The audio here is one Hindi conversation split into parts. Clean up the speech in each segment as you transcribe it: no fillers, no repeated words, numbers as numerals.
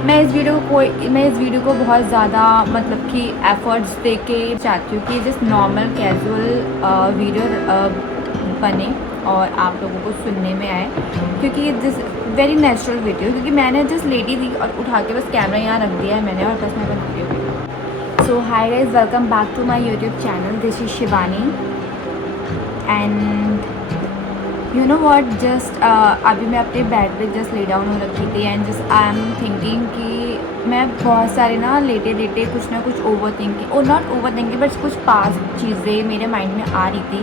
मैं इस वीडियो को बहुत ज़्यादा मतलब कि एफर्ट्स दे के चाहती हूँ कि जस्ट नॉर्मल कैजुअल वीडियो बने और आप लोगों को सुनने में आए, क्योंकि दिस वेरी नेचुरल वीडियो, क्योंकि मैंने जस्ट लेडी थी और उठा के बस कैमरा यहाँ रख दिया है मैंने और बस मैं बना रही हूँ। So hi guys, welcome back to my YouTube channel. This is Shivani and you know what, just अभी मैं अपने बेड पे जस्ट ले डाउन हो रखी थी and just I am thinking कि मैं बहुत सारे ना लेटे लेटे कुछ ना कुछ ओवर थिंकिंग और नॉट ओवर थिंकिंग बट कुछ पास चीज़ें मेरे माइंड में आ रही थी।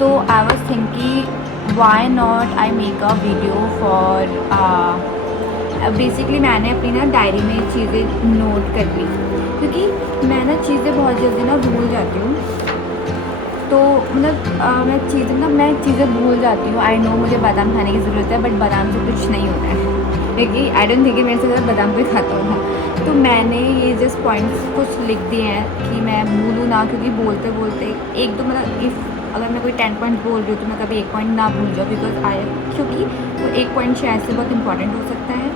तो I was thinking why not I make a video for basically मैंने अपनी ना डायरी में चीज़ें नोट कर ली, क्योंकि मैं ना चीज़ें बहुत जल्दी ना भूल जाती हूँ। तो मतलब मैं चीज़ें भूल जाती हूँ। आई नो मुझे बादाम खाने की ज़रूरत है, बट बादाम से कुछ नहीं होता है, क्योंकि आई डोंट थिंक कि मेरे से ज़्यादा बादाम कोई खाता हूँ। तो मैंने ये जस्ट पॉइंट्स कुछ लिख दिए हैं कि मैं भूलूँ ना, क्योंकि बोलते बोलते एक दो मतलब इफ़ अगर मैं कोई 10 पॉइंट बोल रही हूँ तो मैं कभी एक पॉइंट ना भूल जाऊँ, क्योंकि वो एक पॉइंट शायद से बहुत इंपॉर्टेंट हो सकता है।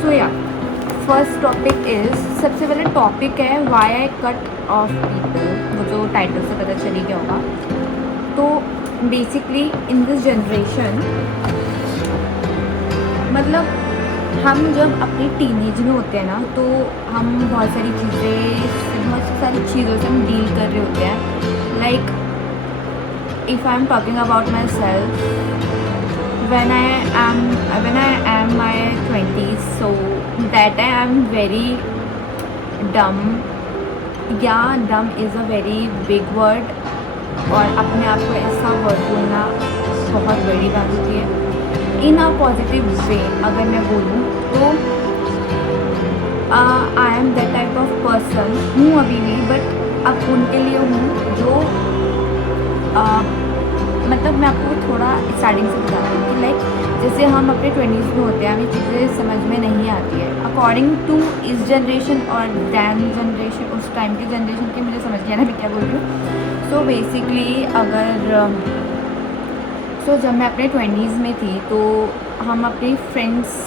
सो या फर्स्ट टॉपिक इज़, सबसे पहले टॉपिक है why I cut off people, वो जो टाइटल से पता चल ही गया होगा। तो बेसिकली इन दिस जनरेशन, मतलब हम जब अपनी टीनेज में होते हैं ना, तो हम बहुत सारी चीज़ों से हम डील कर रहे होते हैं। Like if I am talking about my self, when I am my 20s, so that I am very dumb, या dumb is a very big word, और अपने आप को ऐसा वर्ड बोलना बहुत बड़ी बात होती है। इन अ पॉजिटिव वे अगर मैं बोलूँ तो I am that type of person हूँ अभी भी, बट अब उनके लिए हूँ जो मतलब मैं आपको थोड़ा स्टार्टिंग से बताती हूँ कि लाइक जैसे हम अपने 20s में होते हैं, हमें चीज़ें समझ में नहीं आती है अकॉर्डिंग टू इस जनरेशन और दैन जनरेशन, उस टाइम की जनरेशन की मुझे समझ नहीं आ रहा मैं क्या बोल रही हूँ। सो बेसिकली जब मैं अपने 20s में थी तो हम अपनी फ्रेंड्स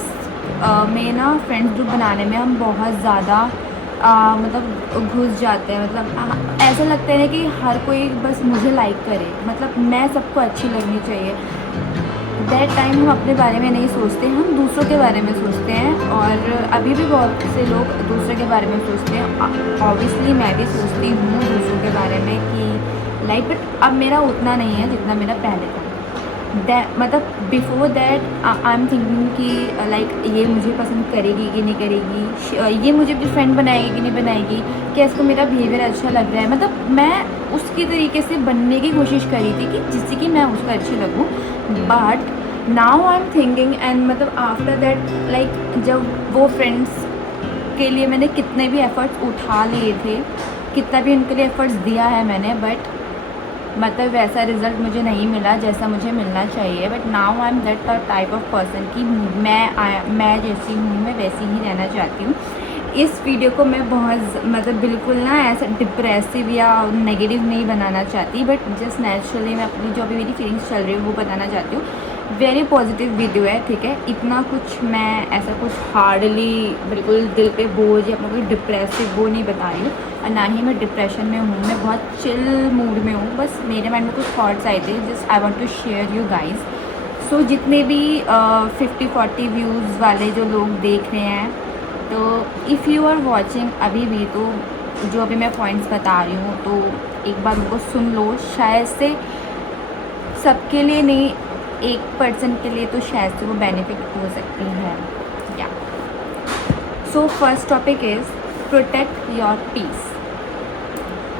में ना फ्रेंड्स ग्रुप बनाने में हम बहुत ज़्यादा मतलब घुस जाते हैं। मतलब ऐसा लगता है ना कि हर कोई बस मुझे लाइक करे, मतलब मैं सबको अच्छी लगनी चाहिए। दैट टाइम हम अपने बारे में नहीं सोचते, हम दूसरों के बारे में सोचते हैं, और अभी भी बहुत से लोग दूसरों के बारे में सोचते हैं। ऑब्वियसली मैं भी सोचती हूँ दूसरों के बारे में कि लाइक, बट अब मेरा उतना नहीं है जितना मेरा पहले था। मतलब before that I am thinking कि लाइक ये मुझे पसंद करेगी कि नहीं करेगी, ये मुझे भी फ्रेंड बनाएगी कि नहीं बनाएगी, क्या इसको मेरा बिहेवियर अच्छा लग रहा है। मतलब मैं उसकी तरीके से बनने की कोशिश करी थी कि जिससे कि मैं उसको अच्छी लगूँ। But now I am thinking and मतलब आफ्टर दैट, लाइक जब वो फ्रेंड्स के लिए मैंने कितने भी एफ़र्ट्स उठा लिए थे, कितना भी उनके लिए एफ़र्ट्स दिया है मैंने, बट मतलब वैसा रिज़ल्ट मुझे नहीं मिला जैसा मुझे मिलना चाहिए। But now I am that type of person कि मैं जैसी हूँ मैं वैसी ही रहना चाहती हूँ। इस वीडियो को मैं बहुत मतलब बिल्कुल ना ऐसा डिप्रेसिव या नेगेटिव नहीं बनाना चाहती, बट जस्ट नेचुरली मैं अपनी जो अभी मेरी फीलिंग्स चल रही है वो बताना चाहती हूँ। वेरी पॉजिटिव वीडियो है, ठीक है। इतना कुछ मैं ऐसा कुछ हार्डली बिल्कुल दिल पे बोझ या अपना कोई डिप्रेसिव वो नहीं बता रही हूँ, और ना ही मैं डिप्रेशन में हूँ, मैं बहुत चिल मूड में हूँ। बस मेरे माइंड में कुछ थॉट्स आए थे, just I want to share you guys. So जितने भी 50-40 व्यूज़ वाले जो लोग देख रहे हैं, तो इफ़ यू आर वॉचिंग अभी भी, तो जो अभी मैं पॉइंट्स बता रही हूँ तो एक बार उनको सुन लो। शायद से सबके लिए नहीं, एक पर्सन के लिए तो शायद से वो बेनिफिट हो सकती है। Yeah so first topic is protect your peace.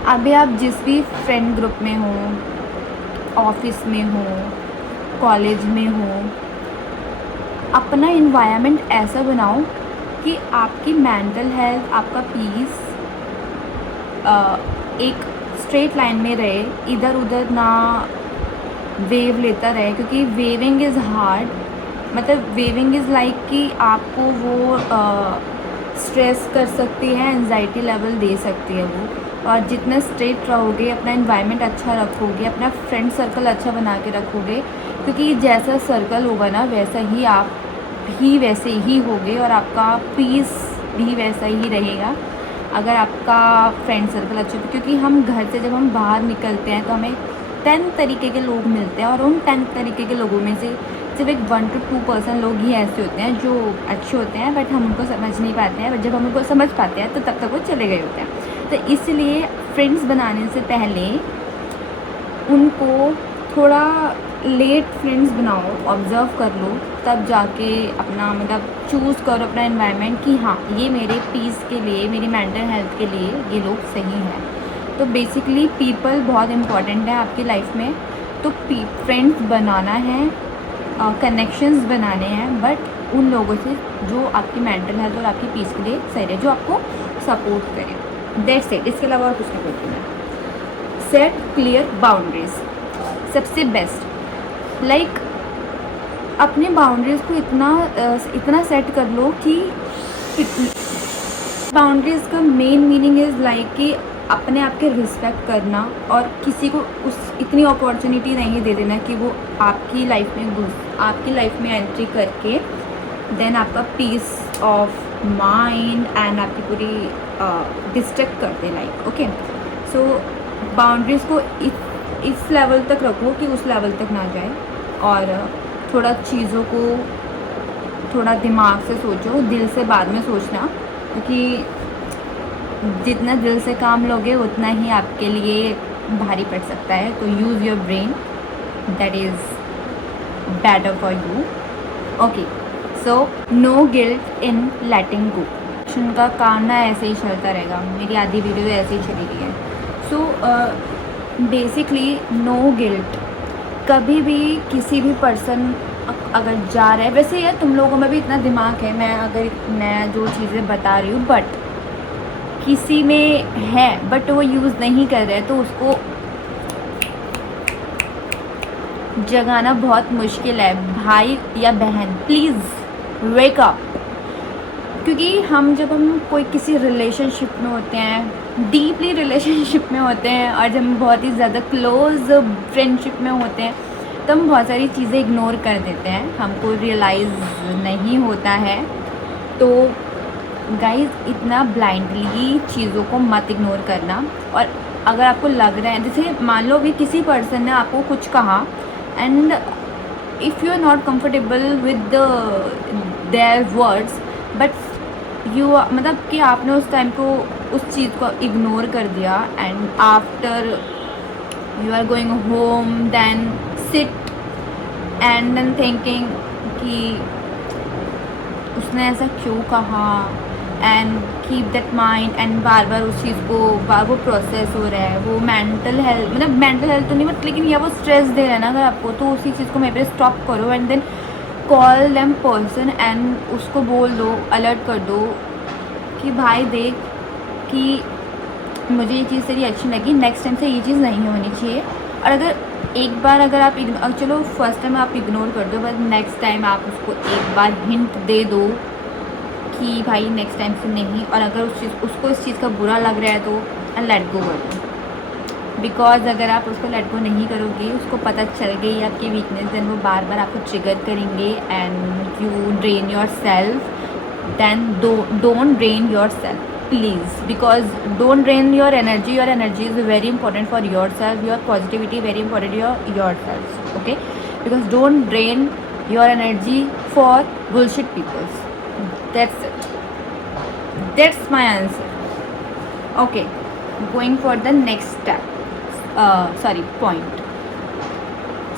अभी आप जिस भी फ्रेंड ग्रुप में हो, ऑफिस में हो, कॉलेज में हो, अपना इन्वायरमेंट ऐसा बनाओ कि आपकी मेंटल हेल्थ, आपका पीस एक स्ट्रेट लाइन में रहे, इधर उधर ना वेव लेता रहे, क्योंकि वेविंग इज़ हार्ड। मतलब वेविंग इज़ लाइक कि आपको वो स्ट्रेस कर सकती है, एंजाइटी लेवल दे सकती है वो। और जितना स्ट्रेट रहोगे, अपना इन्वायरमेंट अच्छा रखोगे, अपना फ्रेंड सर्कल अच्छा बना के रखोगे, क्योंकि जैसा सर्कल होगा ना वैसा ही आप भी वैसे ही होगे और आपका पीस भी वैसा ही रहेगा अगर आपका फ्रेंड सर्कल अच्छा। क्योंकि हम घर से जब हम बाहर निकलते हैं तो हमें 10 तरीके के लोग मिलते हैं और उन 10 तरीके के लोगों में से सिर्फ एक 1 to 2% लोग ही ऐसे होते हैं जो अच्छे होते हैं, बट हम उनको समझ नहीं पाते हैं। बट जब हम उनको समझ पाते हैं तो तब तक वो चले गए होते हैं। तो इसलिए फ्रेंड्स बनाने से पहले उनको थोड़ा लेट फ्रेंड्स बनाओ, ऑब्ज़र्व कर लो, तब जाके अपना मतलब चूज़ करो अपना एनवायरनमेंट कि हाँ ये मेरे पीस के लिए, मेरी मेंटल हेल्थ के लिए ये लोग सही हैं। तो बेसिकली पीपल बहुत इम्पॉर्टेंट है आपकी लाइफ में। तो फ्रेंड्स बनाना है, कनेक्शंस बनाने हैं, बट उन लोगों से जो आपकी मेंटल हेल्थ और आपकी पीस के लिए सही रहे, जो आपको सपोर्ट करें। That's it. इसके अलावा और कुछ नहीं बोलती मैं। सेट क्लियर बाउंड्रीज, सबसे बेस्ट। लाइक अपने बाउंड्रीज़ को इतना सेट कर लो कि बाउंड्रीज़ का मेन मीनिंग इज़ लाइक कि अपने आप के रिस्पेक्ट करना और किसी को उस इतनी अपॉर्चुनिटी नहीं दे देना कि वो आपकी लाइफ में एंट्री करके देन आपका पीस ऑफ माइंड एंड आपकी पूरी डिस्ट्रैक्ट कर दे। लाइक ओके, सो बाउंड्रीज़ को इस लेवल तक रखो कि उस लेवल तक ना जाए, और थोड़ा चीज़ों को थोड़ा दिमाग से सोचो, दिल से बाद में सोचना, क्योंकि जितना दिल से काम लोगे उतना ही आपके लिए भारी पड़ सकता है। तो use your brain, that is better for you. Okay, so no guilt in letting go. उनका काम ना ऐसे ही चलता रहेगा, मेरी आधी वीडियो ऐसे ही चली गई है। So basically no guilt. कभी भी किसी भी पर्सन अगर जा रहा है, वैसे यार तुम लोगों में भी इतना दिमाग है, मैं जो चीज़ें बता रही हूँ, बट किसी में है बट वो यूज़ नहीं कर रहे, तो उसको जगाना बहुत मुश्किल है। भाई या बहन, प्लीज़ वेक अप। क्योंकि जब हम कोई किसी रिलेशनशिप में होते हैं, डीपली रिलेशनशिप में होते हैं, और जब हम बहुत ही ज़्यादा क्लोज़ फ्रेंडशिप में होते हैं, तो हम बहुत सारी चीज़ें इग्नोर कर देते हैं, हमको रियलाइज़ नहीं होता है। तो गाइज़, इतना ब्लाइंडली चीज़ों को मत इग्नोर करना। और अगर आपको लग रहा है, जैसे मान लो कि किसी पर्सन ने आपको कुछ कहा and if you are not comfortable with their words, but मतलब कि आपने उस टाइम को उस चीज़ को इग्नोर कर दिया, and after you are going home then sit and then thinking कि उसने ऐसा क्यों कहा, and keep that mind, and बार बार उस चीज़ को वो प्रोसेस हो रहा है, वो मेंटल हेल्थ तो नहीं, बट लेकिन या वो स्ट्रेस दे रहा है ना अगर आपको, तो उसी चीज़ को मैं पे स्टॉप करो and then call them person and उसको बोल दो, अलर्ट कर दो कि भाई देख कि मुझे ये चीज़ तेरी अच्छी लगी, नेक्स्ट टाइम से ये चीज़ नहीं होनी चाहिए। और अगर आप चलो फर्स्ट टाइम आप इग्नोर कर दो, बट नेक्स्ट टाइम आप उसको एक बार हिंट दे दो कि भाई नेक्स्ट टाइम से नहीं। और अगर उसको इस चीज़ का बुरा लग रहा है तो लेट गो कर दो, बिकॉज अगर आप उसको लेट गो नहीं करोगे, उसको पता चल गई आपकी वीकनेस, देन वो बार बार आपको ट्रिगर करेंगे and you drain yourself. Then don't drain yourself please, because don't drain your energy is very important for yourself, your positivity very important yourself, okay, because don't drain your energy for bullshit peoples. That's it. That's my answer. Okay, going for the next step. Point.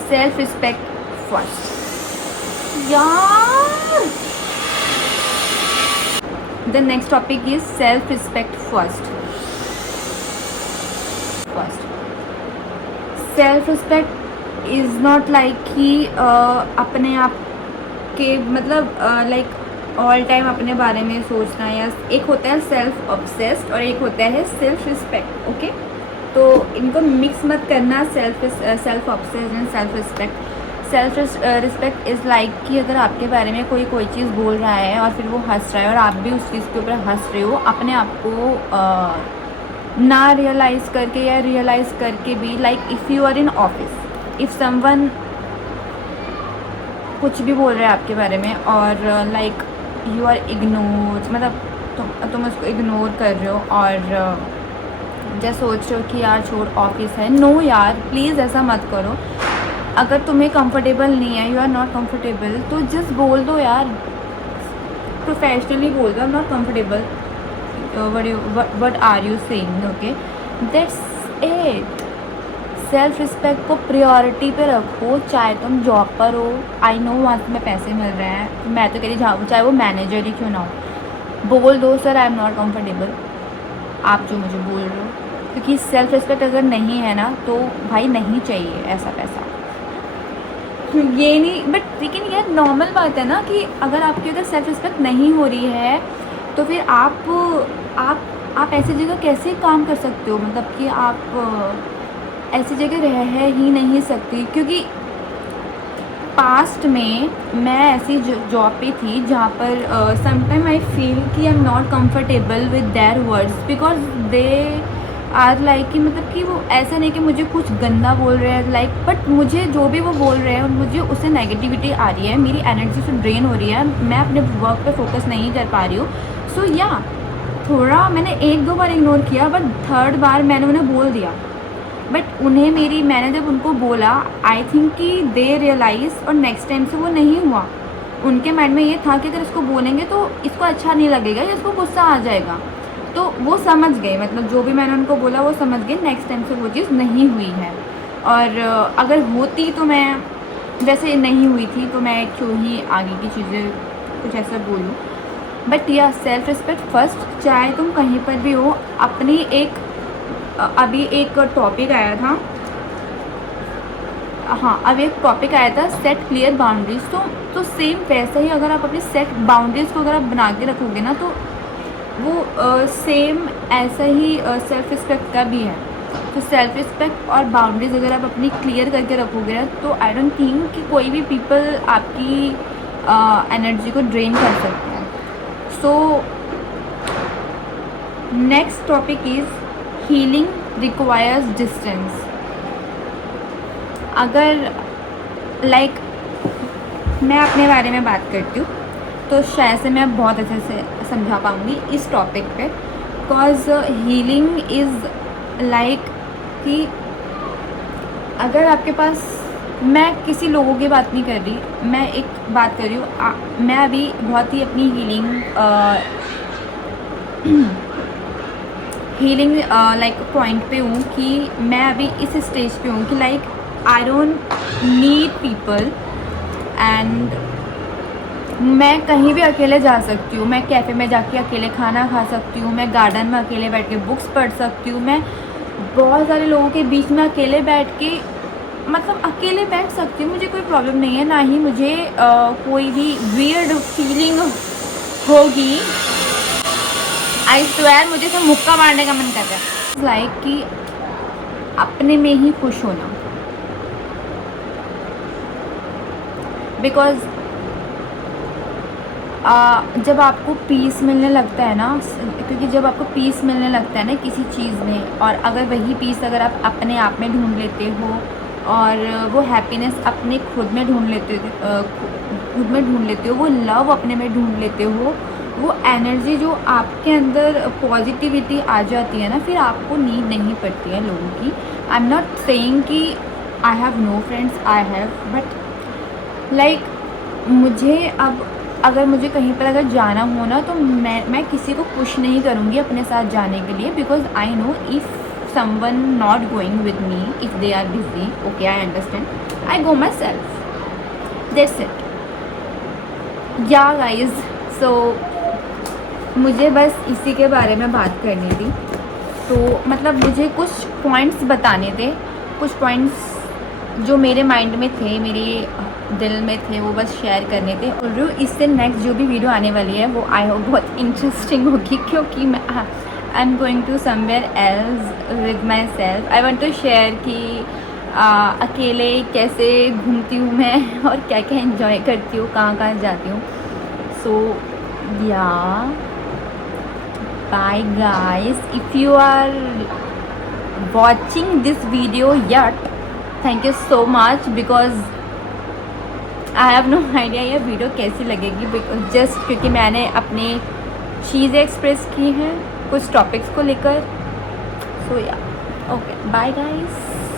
Self-respect first. Yeah. The next topic is self-respect first. Self-respect is not like कि अपने आप के मतलब like ऑल टाइम अपने बारे में सोचना, या एक होता है सेल्फ ऑब्सेस्ड और एक होता है सेल्फ रिस्पेक्ट। ओके, तो इनको मिक्स मत करना, self obsessed and self respect. Self respect is like कि अगर आपके बारे में कोई चीज़ बोल रहा है और फिर वो हंस रहा है और आप भी उस चीज़ के ऊपर हंस रहे हो, अपने आप को ना रियलाइज़ करके या रियलाइज़ करके भी, like if you are in office, if someone कुछ भी बोल रहे हैं आपके बारे में और लाइक यू आर इग्नोर, मतलब तुम उसको इग्नोर कर रहे हो और जैसे सोच रहे हो कि यार छोड़ ऑफिस है। नो यार, प्लीज़ ऐसा मत करो। अगर तुम्हें कंफर्टेबल नहीं है, यू आर नॉट कंफर्टेबल, तो जस्ट बोल दो यार, प्रोफेशनली बोल दो I am not comfortable, what are you saying, okay, that's it. Self respect को प्रायोरिटी पे रखो, चाहे तुम जॉब पर हो, आई नो वहाँ से तुम्हें पैसे मिल रहे हैं, मैं तो कह रही जाऊँ, चाहे वो मैनेजर ही क्यों ना हो, बोल दो sir I am not comfortable, आप जो मुझे बोल रहे हो, क्योंकि सेल्फ रिस्पेक्ट अगर नहीं है ना तो भाई नहीं चाहिए ऐसा पैसा। ये नहीं, बट लेकिन यार नॉर्मल बात है ना कि अगर आपकी अगर सेल्फ रिस्पेक्ट नहीं हो रही है तो फिर आप ऐसी जगह कैसे काम कर सकते हो, मतलब कि आप ऐसी जगह रह ही नहीं सकती। क्योंकि पास्ट में मैं ऐसी जॉब पे थी जहाँ पर समटाइम आई फील कि I am not comfortable with their words because they are like कि मतलब कि वो ऐसा नहीं कि मुझे कुछ गंदा बोल रहे हैं लाइक, बट मुझे जो भी वो बोल रहे हैं मुझे उससे नेगेटिविटी आ रही है, मेरी एनर्जी से ड्रेन हो रही है, मैं अपने वर्क पे फोकस नहीं कर पा रही हूँ। सो या थोड़ा मैंने 1-2 बार इग्नोर किया, बट थर्ड बार मैंने उन्हें बोल दिया। बट मैंने जब उनको बोला, आई थिंक कि दे रियलाइज़, और नेक्स्ट टाइम से वो नहीं हुआ। उनके माइंड में ये था कि अगर इसको बोलेंगे तो इसको अच्छा नहीं लगेगा या इसको गुस्सा आ जाएगा, तो वो समझ गए, मतलब जो भी मैंने उनको बोला वो समझ गए, नेक्स्ट टाइम से वो चीज़ नहीं हुई है। और अगर होती तो मैं, वैसे नहीं हुई थी तो मैं क्यों ही आगे की चीज़ें कुछ ऐसा बोलूँ। बट या सेल्फ रिस्पेक्ट फर्स्ट, चाहे तुम कहीं पर भी हो। अपनी एक अभी एक टॉपिक आया था, हाँ अभी एक टॉपिक आया था सेट क्लियर बाउंड्रीज, तो सेम वैसे ही अगर आप अपनी सेट बाउंड्रीज़ को अगर आप बना के रखोगे ना तो वो सेम ऐसा ही सेल्फ रिस्पेक्ट का भी है। तो सेल्फ रिस्पेक्ट और बाउंड्रीज अगर आप अपनी क्लियर करके रखोगे ना तो आई डोंट थिंक कि कोई भी पीपल आपकी एनर्जी को ड्रेन कर सकते हैं। So next topic is healing requires distance. अगर लाइक मैं अपने बारे में बात करती हूँ तो शायद से मैं बहुत अच्छे से समझा पाऊँगी इस टॉपिक पे, बिकॉज हीलिंग इज़ लाइक कि अगर आपके पास, मैं किसी लोगों की बात नहीं कर रही, मैं एक बात कर रही हूँ, मैं अभी बहुत ही अपनी हीलिंग लाइक पॉइंट पे हूँ कि मैं अभी इस स्टेज पे हूँ कि like I don't need people, and मैं कहीं भी अकेले जा सकती हूँ, मैं कैफ़े में जाके अकेले खाना खा सकती हूँ, मैं गार्डन में अकेले बैठ के बुक्स पढ़ सकती हूँ, मैं बहुत सारे लोगों के बीच में अकेले बैठ के, मतलब अकेले बैठ सकती हूँ, मुझे कोई प्रॉब्लम नहीं है, ना ही मुझे कोई भी वियर्ड फीलिंग होगी। आई स्वेयर मुझे तो मुक्का मारने का मन कर रहा है। लाइक कि अपने में ही खुश होना, बिकॉज जब आपको पीस मिलने लगता है ना, क्योंकि जब आपको पीस मिलने लगता है ना किसी चीज़ में, और अगर वही पीस अगर आप अपने आप में ढूंढ लेते हो और वो हैप्पीनेस अपने खुद में ढूंढ लेते हो, वो लव अपने में ढूंढ लेते हो, वो एनर्जी जो आपके अंदर पॉजिटिविटी आ जाती है ना, फिर आपको नीड नहीं पड़ती है लोगों की। आई एम नॉट सेइंग कि I have no friends, I have, but like मुझे अब अगर मुझे कहीं पर अगर जाना हो ना तो मैं किसी को पुश नहीं करूँगी अपने साथ जाने के लिए, because I know if someone not going with me, if they are busy, okay I understand, I go myself, that's it. Yeah guys, so मुझे बस इसी के बारे में बात करनी थी, तो मतलब मुझे कुछ पॉइंट्स बताने थे, कुछ पॉइंट्स जो मेरे माइंड में थे, मेरे दिल में थे, वो बस शेयर करने थे। और इससे नेक्स्ट जो भी वीडियो आने वाली है वो आई होप बहुत इंटरेस्टिंग होगी, क्योंकि मैं I am going to somewhere else with myself. I want to share कि अकेले कैसे घूमती हूँ मैं और क्या क्या इन्जॉय करती हूँ, कहाँ कहाँ जाती हूँ। So yeah bye guys, if you are watching this video yet, thank you so much, because I have no idea ये वीडियो कैसी लगेगी, जस्ट क्योंकि मैंने अपनी चीज़ें एक्सप्रेस की हैं कुछ टॉपिक्स को लेकर। सो या ओके, बाय गाइस।